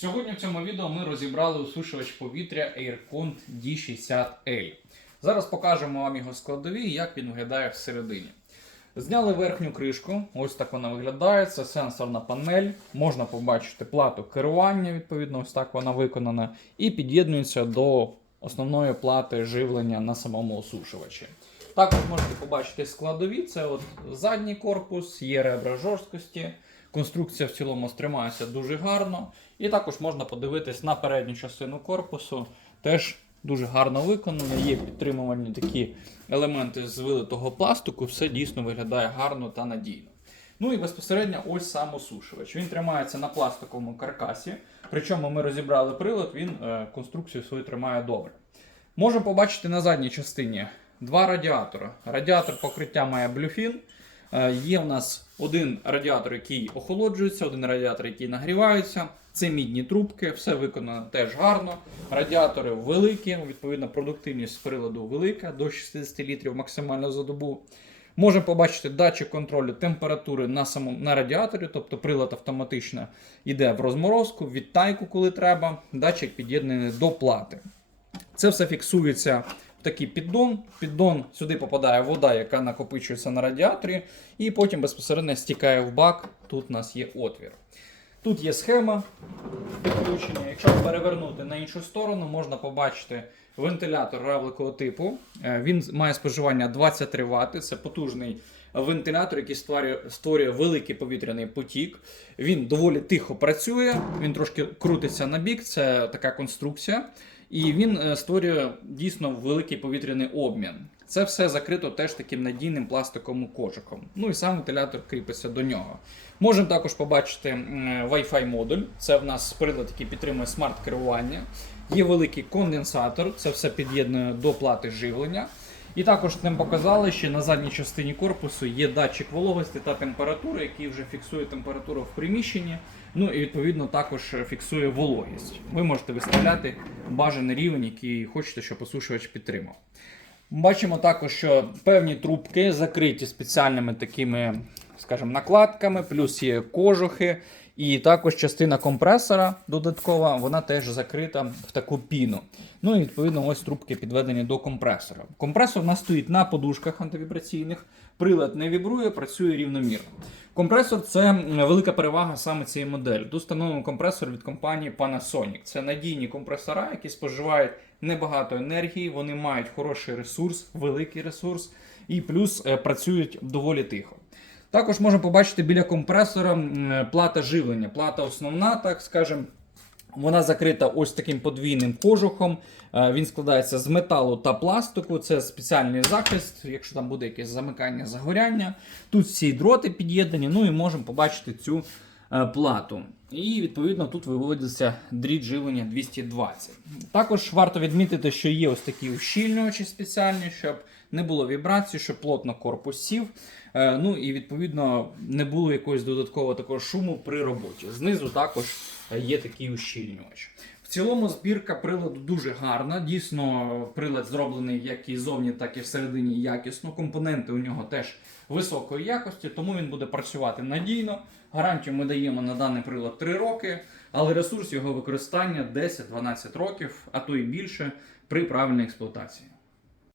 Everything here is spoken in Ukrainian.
Сьогодні в цьому відео ми розібрали осушувач повітря AirCont D60L. Зараз покажемо вам його складові і як він виглядає всередині. Зняли верхню кришку, ось так вона виглядає. Це сенсорна панель. Можна побачити плату керування, відповідно, ось так вона виконана, і під'єднується до основної плати живлення на самому осушувачі. Також можете побачити складові: це от задній корпус, є ребра жорсткості. Конструкція в цілому стримається дуже гарно. І також можна подивитись на передню частину корпусу. Теж дуже гарно виконано. Є підтримувані такі елементи з вилитого пластику. Все дійсно виглядає гарно та надійно. Ну і безпосередньо ось сам осушувач. Він тримається на пластиковому каркасі. Причому ми розібрали прилад, він е, конструкцію свою тримає добре. Можемо побачити на задній частині два радіатори. Радіатор покриття має блюфін. Е, Є у нас один радіатор, який охолоджується, один радіатор, який нагрівається. Це мідні трубки, все виконано теж гарно. Радіатори великі, відповідно, продуктивність приладу велика, до 60 літрів максимально за добу. Можемо побачити датчик контролю температури на самому на радіаторі, тобто прилад автоматично йде в розморозку, відтайку, коли треба. Датчик під'єднаний до плати. Це все фіксується в такий піддон. Піддон сюди попадає вода, яка накопичується на радіаторі, і потім безпосередньо стікає в бак. Тут у нас є отвір. Тут є схема підключення. Якщо перевернути на іншу сторону, можна побачити вентилятор равликового типу. Е, Він має споживання 23 Вт. Це потужний вентилятор, який створює, створює великий повітряний потік. Він доволі тихо працює, він трошки крутиться на бік, це така конструкція. І він е, створює дійсно великий повітряний обмін. Це все закрито теж таким надійним пластиковим кожухом. Ну і сам вентилятор кріпиться до нього. Можемо також побачити м, Wi-Fi модуль. Це в нас прилад, який підтримує смарт-керування. Є великий конденсатор, це все під'єднує до плати живлення. І також нам показали, що на задній частині корпусу є датчик вологості та температури, який вже фіксує температуру в приміщенні. Ну і відповідно також фіксує вологість. Ви можете виставляти бажаний рівень, який хочете, щоб осушувач підтримав. Бачимо також, що певні трубки закриті спеціальними такими, скажімо, накладками, плюс є кожухи. І також частина компресора додаткова, вона теж закрита в таку піну. Ну і відповідно ось трубки підведені до компресора. Компресор у нас стоїть на подушках антивібраційних, прилад не вібрує, працює рівномірно. Компресор це велика перевага саме цієї моделі. Тут встановлений компресор від компанії Panasonic. Це надійні компресора, які споживають небагато енергії, вони мають хороший ресурс, великий ресурс, і плюс е, працюють доволі тихо. Також можна побачити біля компресора плата живлення. Плата основна, так скажемо. Вона закрита ось таким подвійним кожухом. Е, Він складається з металу та пластику. Це спеціальний захист, якщо там буде якесь замикання загоряння. Тут всі дроти під'єднані. Ну і можемо побачити цю е, плату. І відповідно тут виводиться дріт живлення 220. Також варто відмітити, що є ось такі ущільнювачі спеціальні, щоб не було вібрацій, щоб плотно корпус сів. Е, Ну і відповідно не було якогось додаткового такого шуму при роботі. Знизу також є такий ущільнювач. В цілому збірка приладу дуже гарна. Дійсно, прилад зроблений як і зовні, так і всередині якісно. Компоненти у нього теж високої якості, тому він буде працювати надійно. Гарантію ми даємо на даний прилад 3 роки, але ресурс його використання 10-12 років, а то і більше при правильній експлуатації.